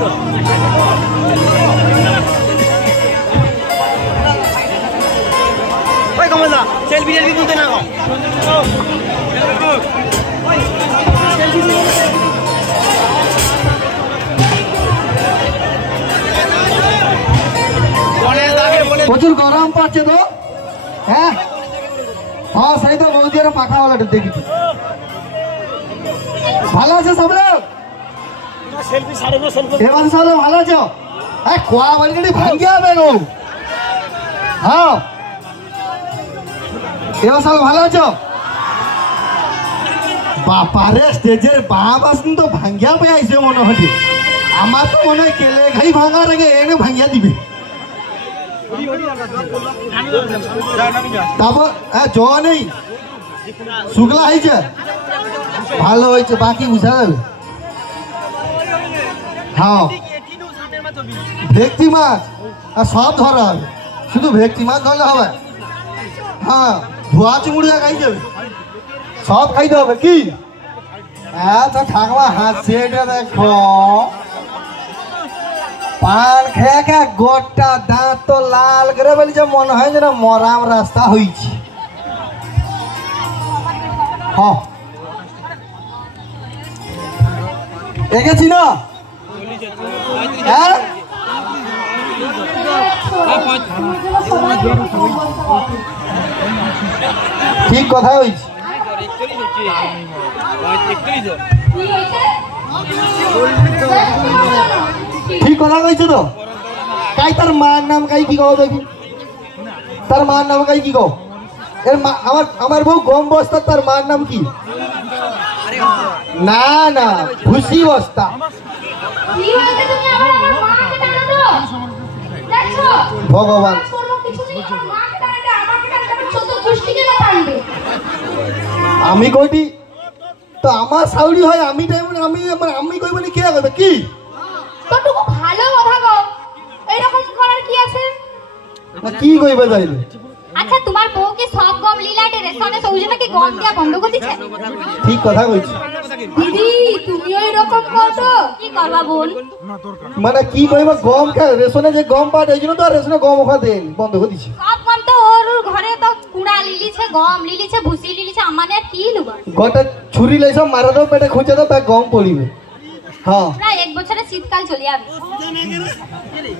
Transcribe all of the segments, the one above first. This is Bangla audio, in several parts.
Oi, ¿cómo está? Selfie del bigote nada. প্রচুর গরম পড়ছে তো। হ্যাঁ হ্যাঁ সেই তো বৌদি আর পাখা ওয়ালাটা দেখেছি। ভালো আছে সব লোক? এবার সব লোক ভালো আছো? হ্যাঁ কোয়া বাড়ি ভাঙ্গি হবে গো। হ্যাঁ এবার সব ভালো আছো? বাপারে স্টেজের বাপ আসুন তো ভাঙ্গিয়া পেয়ে আইসে মনে হয়। আমার তো মনে হয় কেলে খাই ভাঙার আগে এনে ভাঙ্গিয়া দিবে। তারপর জোয়া নেই, শুকলা হয়েছে, ভালো হয়েছে, বাকি বুঝা যাবে। হ্যাঁ ভেটকি মাছ আর সব ধরা হবে, শুধু ভেটকি মাছ ধরলে হবে? হ্যাঁ ধোয়া চুমুড়িয়া খাই যাবে, সব খাইতে হবে কি? হ্যাঁ তো ঠাকুমা হাসছে, এটা দেখো পান খেয়ে খেয়ে গোটা দাঁত তো লাল করে বলছে, মনে হয় যেন মরাম রাস্তা হয়েছে। হ্যাঁ দেখেছি না? হ্যাঁ ঠিক কথা হয়েছে, ঠিক কথা কইছো তো। কাই তার মার নাম কাই কি কও দেখি, তার মার নাম কাই কি কও? এর আমার বউ গম বস্তা, তার মার নাম কি? না না খুশি বস্তা। ভগবান আমি কইটি তো আমার সাউরি হয়, আমি আমি কইব না, কে কইবে কি? তোটুকু ভালো কথা কও, এরকম করার কি আছে? না কি কইবে যাইলে? আচ্ছা তোমার বউকে সব গম লীলাটে রেশনে সৌজন্য কি গম দিয়া বন্ধ করে দিছে? ঠিক কথা কইছি দিদি, তুমি ওই রকম করছো কি করবা বোন? মানে কি কইবা, গম খায় রেশনে যে গম পায় এই জন্য তো রেশনে গম ওখা দেন বন্ধ করে দিছি। সব গম তো ওর ঘরে তো কুড়া লিলিছে, গম লিলিছে, ভুসি লিলিছে, আমানে আর কি লুবা? গোটা ছুরি লাইছো মারা দাও, পেটে খুঁজে দাও, তাই গম পড়িবে। হ্যাঁ প্রায় এক বছরে শীতকাল চলে যাবে।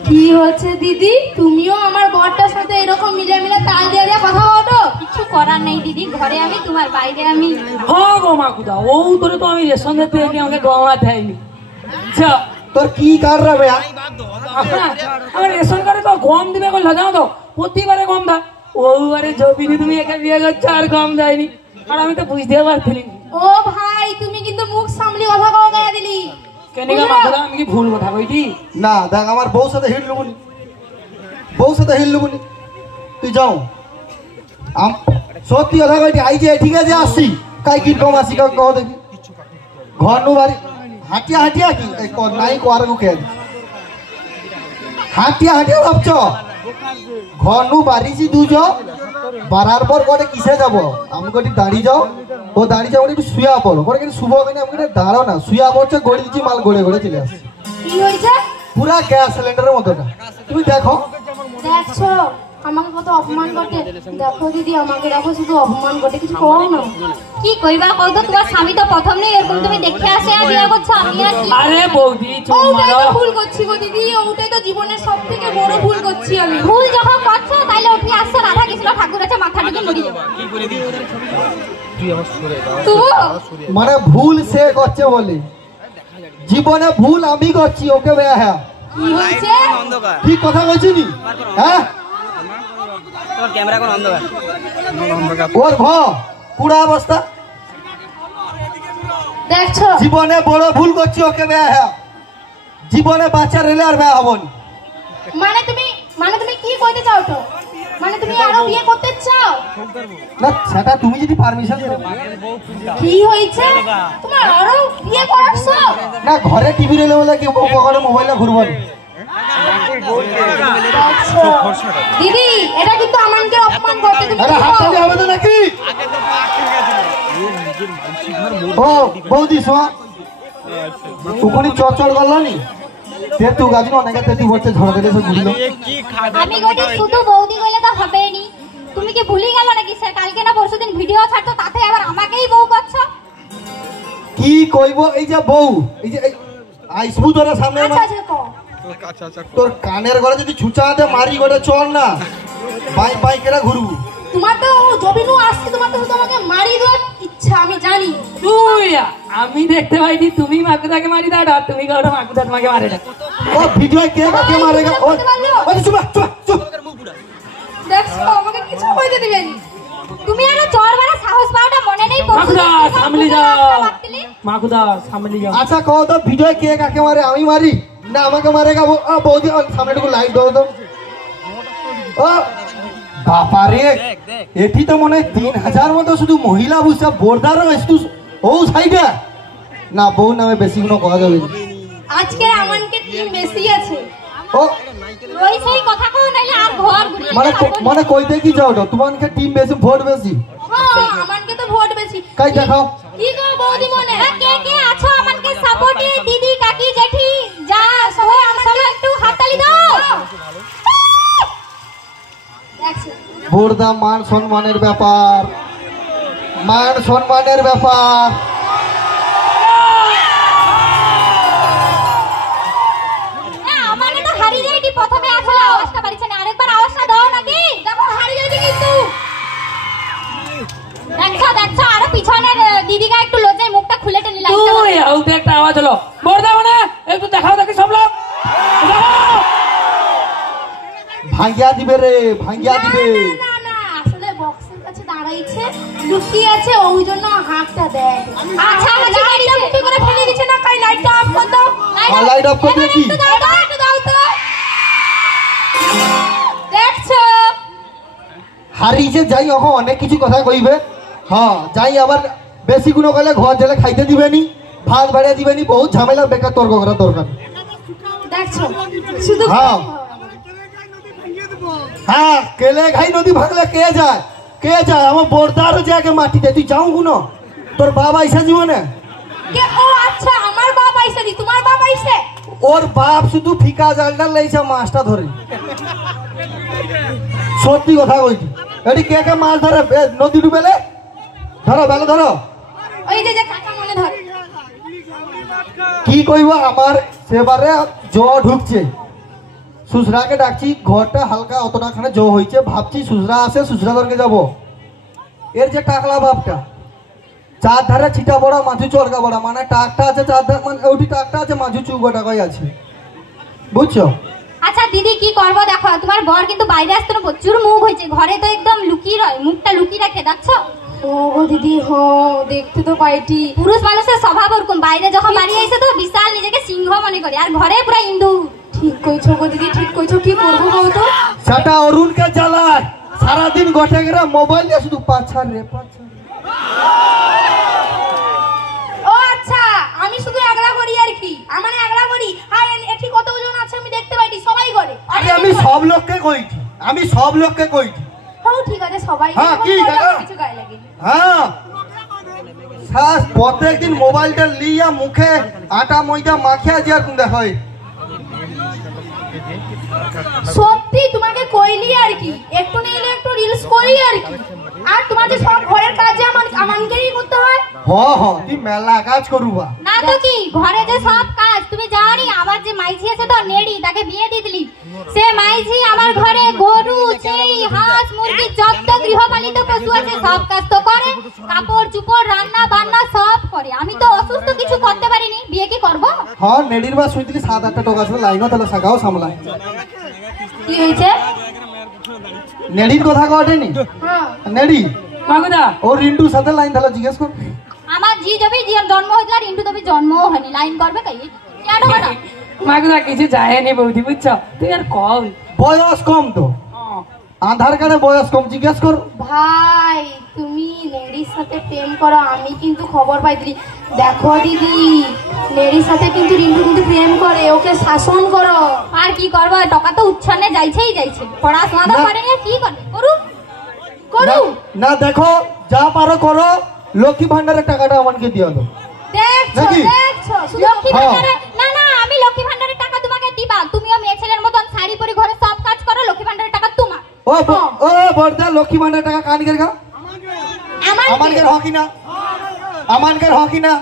কি হচ্ছে দিদি, তুমিও আমার বরটার সাথে এরকম মিলে মিলে তাল দিয়ে দিয়ে কথা বলো? কিছু করার নেই দিদি, ঘরে আমি তোমার বাইরে আমি। হ্যাঁ গো মা কুদা, ও তোরে তো আমি রেশন দিতে আমাকে গম হাত দেয়নি। আচ্ছা তোর কি কার রাবে? আমার রেশন কার্ডে তো গম দিবে বললো, জানো তো প্রতিবারে গম দেয়। ওবারে জবিনি তুমি একা বিয়ে করছো আর গম দেয়নি, আর আমি তো বুঝতে পারছিলাম। ও ভাই তুমি কিন্তু মুখ সামলি কথা কও গায়া দিলি। কেনিকা মা কুদা, আমি কি ভুল কথা কইছি? না দেখ, আমার বউ সাথে হিল লুবনি, বউ সাথে হিল লুবনি, তুই যাও। সত্যি কথা কইটি, আই যে ঠিক আছে আসছি, কাই কি কম আসি কাউ কও দেখি। ঘর নু বাড়ি হাঁটিয়া হাঁটিয়া কি নাই কোয়ার গু খেয়ে হাঁটিয়া হাঁটিয়া ভাবছ? ঘর নু বাড়িছি দুজন, বাড়ার পর কোটে কিসে যাব? আমি কোটি দাঁড়িয়ে যাও, ও দাঁড়িয়ে যাও, একটু শুয়া পড়ো, কোটে কিন্তু শুভ কিনা আমি দাঁড়াও না, শুয়া পড়ছে, গড়ি দিচ্ছি, মাল গড়ে গড়ে চলে আসছে। কি হয়েছে? পুরা গ্যাস সিলিন্ডারের মতোটা, তুমি দেখো। দেখছো আমাকে কত অপমান করতে? দেখো দিদি, আমাকে দেখো শুধু অপমান করতে, কিছু করো না। কি কইবা কও তো, তোমার স্বামী তো প্রথম নেই এরকম তুমি দেখে আসে আর বিয়ে করছো, আমি আর কি? আরে বৌদি ওটাই তো ভুল করছি গো দিদি, ওটাই তো জীবনের সবথেকে বড় ভুল করছি আমি। ভুল যখন করছো তাইলে উঠে আসছো, রাধা কৃষ্ণ ঠাকুর আছে, মাথা ঢুকে মরি যাবো। মানে ভুল সে করছে বলে, জীবনে ভুল আমি করছি, ওকে বেয়া। হ্যাঁ কি হয়েছে? ঠিক কথা বলছি নি? হ্যাঁ ক্যামেরা কোন অন্ধকার, ওর পুরা অবস্থা দেখছো? জীবনে বড় ভুল করছি, ওকে বেয়া। হ্যাঁ জীবনে বাচ্চা রেলে আর বেয়া হবনি। মানে তুমি কি করতে চাও তো? মানে তুমি আরো বিয়ে করতে চাও? না সেটা তুমি যদি পারমিশন দাও। কি হয়েছে তোমার আরো বিয়ে করাছো? না ঘরে টিভি রেলে বলে কি ওখানে মোবাইলে ঘুরবো না। দিদি এটা কিন্তু আমাকে অপমান করতে, তুমি আরে হাত তালি হবে তো নাকি? ও বৌদি শোয়া ওখানে চড়চড় করলো নি, তেতু গাছ অনেকে তেতু বলছে ঝড় দিলে সব ঘুরিল। আমি গদি শুধু বৌদি কইলে তো হবে নি। তুমি কি ভুলি গেল নাকি স্যার কালকে না পরশুদিন ভিডিও ছাড়তো তাতে আবার আমাকেই বউ করছো? কি কইব এই যে বউ এই যে আইসবু তোর সামনে আচ্ছা আচ্ছা কো। তোর কানের গড়ে যদি ছুঁচাতে মারি গড়ে চল না বাই বাই করে ঘুরবু। তোমার তো জবিনু আসছে তোমার তো শুধু আমাকে মারি দেওয়ার ইচ্ছা আমি জানি। তুই আমি দেখতে পাইনি তুমি মাকুদাকে মারি দাও আর তুমি কাউটা মাকুদা তোমাকে মারে না। ও ভিডিও কে কাকে মারেগা ও চুপ চুপ চুপ। দেখছো আমাকে কিছু কইতে দিবেন। তুমি আরো চড় মারা সাহস পাওটা মনে নেই মাকুদা সামলি যাও মাকুদা সামলি যাও। আচ্ছা কও তো ভিডিও কে কাকে মারে আমি মারি না আমাকে মারেগা বৌদি সামনেটুকু লাইট দাও তো। ও বাপারে এটি তো মনে 3000 মতো শুধু মহিলা বুঝছে বোরদারও একটু ও সাইডে না বউ নামে বেশি কোনো কথা যাবে আজকে আমানকে টিম বেশি আছে। ও ওই সেই কথা কও নাইলে আর ঘর ঘুরিয়ে মানে কইতে কি যাও তো তোমাকে টিম বেশি ভোট বেশি। হ্যাঁ আমানকে তো ভোট বেশি। কাই দেখাও কি গো বৌদি মনে কে কে আছো আমানকে সাপোর্টে দিদি কাকি জেঠি যা সবাই আমাকে একটু হাততালি দাও। দেখছো বোরদা মান সম্মানের ব্যাপার মান সম্মানের ব্যাপার। আমাকে তো হারিয়ে যাইটি প্রথমে আসলে আওয়াজটা পারিছে না আরেকবার আওয়াজটা দাও নাকি দেখো হারিয়ে যাইটি কিন্তু। দেখছো আরো পিছনের দিদিকা একটু লজ্জায় মুখটা খুলে টেনে লাইটটা তুই আউতে একটা আওয়াজ হলো বড়দা মানে একটু দেখাও দেখি সব লোক ভাঙ্গিয়া দিবে রে ভাঙ্গিয়া দিবে। না না আসলে বক্সের কাছে দাঁড়াইছে লুকিয়ে আছে ওই জন্য হাতটা দেয়। আচ্ছা লাইটটা মুখে করে ফেলে দিছে না কাই লাইটটা অফ কর দাও। লাইট অফ করে কি একটু দাও তো দেখছো হারিয়েছে যাই এখন অনেক কিছু কথা কইবে। হ্যাঁ যাই আবার বেশি গুলো গেলে ঘর জেলে খাইতে দিবেনি ভাত বাড়িয়ে দিবেনি বহুত ঝামেলা বেকার তর্ক করা দরকার। দেখছো শুধু হ্যাঁ হ্যাঁ কেলে ঘাই নদী ভাঙলে কে যায় আমার বোরদারও জায়গায় মাটিতে তুই যাও গুনো তোর বাবা আইসা জীবনে কে ও আচ্ছা আমার বাপ আইছে দি তোমার বাপ আইছে ওর বাপ শুধু ফিকা জালটা লইছে মাছটা ধরে সত্যি কথা কইছি। এটি কে কে মাছ ধরে নদী ডুবেলে ধরো বেলে ধরো ওই যে কাকা মনে ধর কি কইব আমার সেবারে জ্বর ঢুকছে সুসরাকে ডাকছি ঘরটা হালকা অতটা খানে জ্বর হয়েছে ভাবছি সুসরা আসে সুসরা ঘরকে যাব। এর যে টাকলা বাপটা চার ধারে ছিটা বড়া মাঝু চড়কা বড়া মানে টাকটা আছে চার ধারে মানে ওটি টাকটা আছে মাঝু চুগো টাকাই আছে বুঝছো। আচ্ছা দিদি কি করবো দেখো তোমার বর কিন্তু বাইরে আসতে না প্রচুর মুখ হয়েছে ঘরে তো একদম লুকিয়ে রয় মুখটা লুকিয়ে রাখে দেখছো। ও গো দিদি দেখতে তো পাইটি পুরুষ মানুষের স্বভাব ওরকম বাইরে যখন বাড়ি আইছে তো বিশাল নিজেকে সিংহ মনে করে আর ঘরে পুরো ইন্দু। ঠিক কইছো গো দিদি ঠিক কইছো কি করবো বল তো সেটা অরুণকে জ্বালায় সারাদিন গটে গেলে মোবাইল দিয়ে শুধু পাছার রে পাছার। ও আচ্ছা আমি শুধু একলা করি আর কি আমার একলা করি আর এটি কতজন আছে আমি দেখতে পাইটি সবাই করে। আরে আমি সব লোককে কইছি হ্যাঁ ঠিক আছে সবাই হ্যাঁ, কি কাকা? কিছু গায়ে লাগে হ্যাঁ শ্বাস প্রত্যেকদিন মোবাইলটা লিয়া মুখে আটা ময়দা মাখিয়া যার কোন হয় সত্যি তোমাকে কইলি আর কি একটু নিলে একটু রিলস করি আর কি আর তোমার যে সব ঘরের কাজ আমানকেই করতে হয়। তুই মেলা কাজ করুবা না তো কি ঘরে যে সব কাজ তুমি জানি আমার যে মাইঝি আছে তো নেড়ি তাকে বিয়ে দিয়ে দিলি সে মাইঝি আমার ঘরে গরু সেই হাঁস মুরগি যত গৃহপালিত পশু আছে সব কাজ তো করে কাপড় চুপড় রান্না বান্না সব করে আমি তো অসুস্থ কিছু করতে পারিনি বিয়ে কি করব। হ্যাঁ নেড়ির বা শুনছিলি 7-8টা টাকা ছিল লাইনও তাহলে শাখাও সামলায় কি হয়েছে নেড়ির কথা কটেনি হ্যাঁ নেড়ি মাকুদা ও রিন্টুর সাথে লাইন তাহলে জিজ্ঞেস কর আমার জি যাবে জি জন্ম হয়েছিল আর ইন্টু তবে জন্মও হয়নি লাইন করবে কাই কেন না মাকুদা কিছু যায়নি বৌদি বুঝছো তুই আর কল বয়স কম তো আধার কার্ডে বয়স কম জিজ্ঞেস কর। ভাই তুমি নেড়ির সাথে প্রেম করো আমি কিন্তু খবর পাইছি দেখো দিদি নেড়ির সাথে কিন্তু রিন্টু কিন্তু প্রেম করে ওকে শাসন করো আর কি করবো টাকা তো উচ্ছন্নে যাইছেই যাইছে পড়াশোনা তো করেনি আর কি করে করু না দেখো যা পারো করো লক্ষ্মী ভান্ডারের টাকাটা আমাকে দিয়ে দাও দেখছো নাকি? দেখছো লক্ষ্মী ভান্ডারে না না আমি লক্ষ্মী ভান্ডারের টাকা তোমাকে ও বর্দা লক্ষ্মী ভান্ডার টাকা কানকের গা আমানকের হ কিনা আমানকের হ কিনা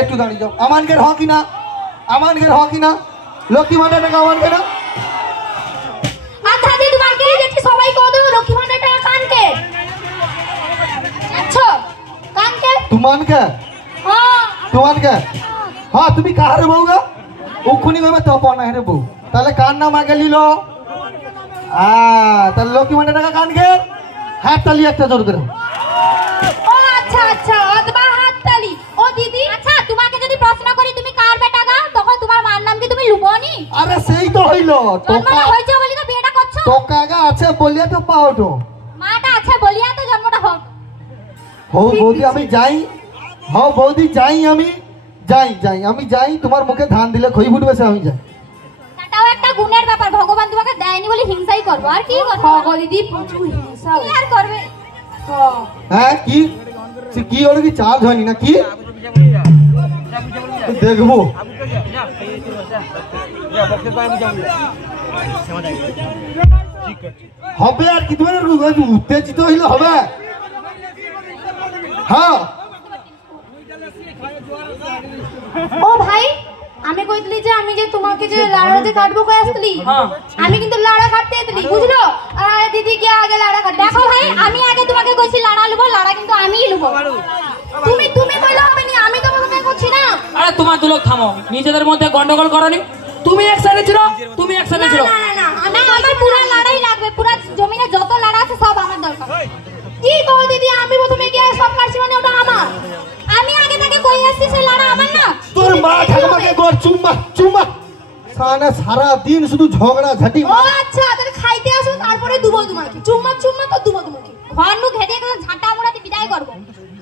একটু দাঁড়িয়ে যাও আমানকের হ কিনা আমানকের হ কিনা লক্ষ্মী ভান্ডার টাকা আমানকে না আচ্ছা দিদি তোমাকে যেটি সবাই কো দেব লক্ষ্মী ভান্ডার টাকা কানকে আচ্ছা কানকে তুমানকে হ্যাঁ তুমানকে হ্যাঁ তুমি কাহারে বউ গা উখুনি কইবে তপন না রে বউ তাহলে কার নাম আগে লিল তাহলে লক্ষ্মী ভান্ডার টাকা কানকে হাত তালি একটা জোর করে ও আচ্ছা আচ্ছা অথবা হাততালি ও দিদি আচ্ছা তোমাকে যদি প্রশ্ন করি তুমি কার বেটা গা তখন তোমার মার নাম কি তুমি লুবনি আরে সেই তো হইল জন্মটা হইছে বলি তো বিয়েটা করছো টাকা গা আছে বলিয়া তো পাও তো মাটা আছে বলিয়া তো জন্মটা হোক হো বৌদি আমি যাই হ্যাঁ বৌদি যাই আমি যাই তোমার মুখে ধান দিলে খই ফুটবে সে আমি যাই সেটাও একটা গুণের ব্যাপার ভগবান তোমাকে দেয়নি বলে হিংসাই করবো আর কি করবো গো দিদি প্রচুর হিংসা কি আর করবে হ্যাঁ কি সে কি ওর কি চার্জ হয়নি না কি দেখবো হবে আর কি তোমার উত্তেজিত হইলে হবে হ্যাঁ ও ভাই আমি কইতলি যে আমি যে তোমাকে যে লাড়া যে কাটবো কই আসতলি আমি কিন্তু লাড়া কাটতে এতলি বুঝলো আর দিদি কি আগে লাড়া কাট দেখো ভাই আমি আগে তোমাকে কইছি লাড়া লব লাড়া কিন্তু আমিই লব তুমি কইলে হবে না আমি তো তোমাকে কইছি না আরে তোমার দুলোক থামো নিজেদের মধ্যে গন্ডগোল করনি তুমি এক সাইডে ছিল তুমি এক সাইডে ছিল না আমার পুরো লড়াই লাগবে পুরো জমিনে যত লড়া আছে সব আমার দরকার কি কও দিদি আমি প্রথমে কি সব কাটছি মানে ওটা আমার আমি আগে থেকে কই আসছি সেই লড়া আমার না তোর মা ঠাকুমাকে গর চুম্মা সারা দিন শুধু ঝগড়া ঝাঁটি ও আচ্ছা তাহলে খাইতে আসো তারপরে দুবো তোমাকে চুম্মা তো দুবো তোমাকে ঘরনু ঘেটে করে ঝাঁটা মুড়াতে বিদায় করব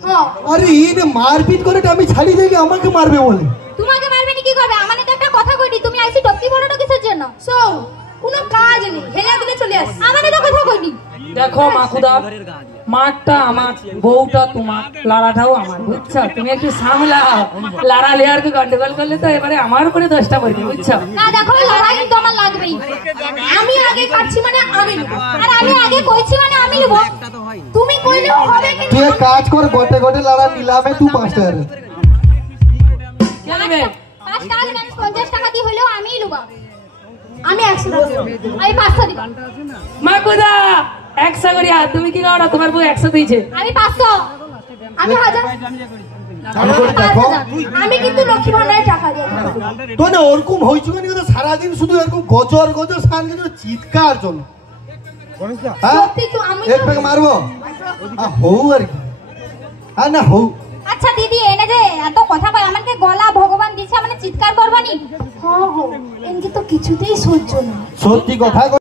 হ্যাঁ আরে ইনে মারপিট করে আমি ছাড়ি দেবে আমাকে মারবে বলে তোমাকে মারবে নি কি করবে আমানে তো একটা কথা কইনি তুমি আইছি টপকি বড়টা কিসের জন্য সো কোনো কাজ নেই হেলে দিলে চলে আস আমানে তো কথা কইনি দেখো মাকুদা মাঠটা আমার বউটা তোমার লাড়াটাও আমার বুঝছো তুমি একটু সামলাও লাড়া লেয়ারকে গন্ডগোল করলে তো এবারে আমার উপরে দোষটা পড়বে বুঝছো না দেখো লড়াই কিন্তু আমার লাগবেই আমি আগে কাটছি মানে আমি নেব আর আমি আগে কইছি মানে আমি নেব তুমি কইলেও হবে কিন্তু তুই এক কাজ কর গোটে লড়া নিলামে তুই 5 টাকা দে কে নেবে 5 টাকা না 50 টাকা দি হইলেও আমিই নেব আমি 100 টাকা আমি 500 দিব মাকুদা 100 করিয়া তুমি কি করো তোমার বউ 100 দিয়েছে আমি 500 আমি 1000 দেখো আমি কিন্তু লক্ষ্মী ভান্ডারে টাকা দিয়ে তো না ওরকম হইছে কেন কিন্তু সারা দিন শুধু এরকম গজর সানকে চিৎকার জন্য হ্যাঁ সত্যি তো আমি এক পেগ মারবো হউ আর কি না হউ আচ্ছা দিদি এনে যে এত কথা কয় আমাকে গলা ভগবান দিছে মানে চিৎকার করবানি হ্যাঁ এনকে তো কিছুতেই সহ্য না সত্যি কথা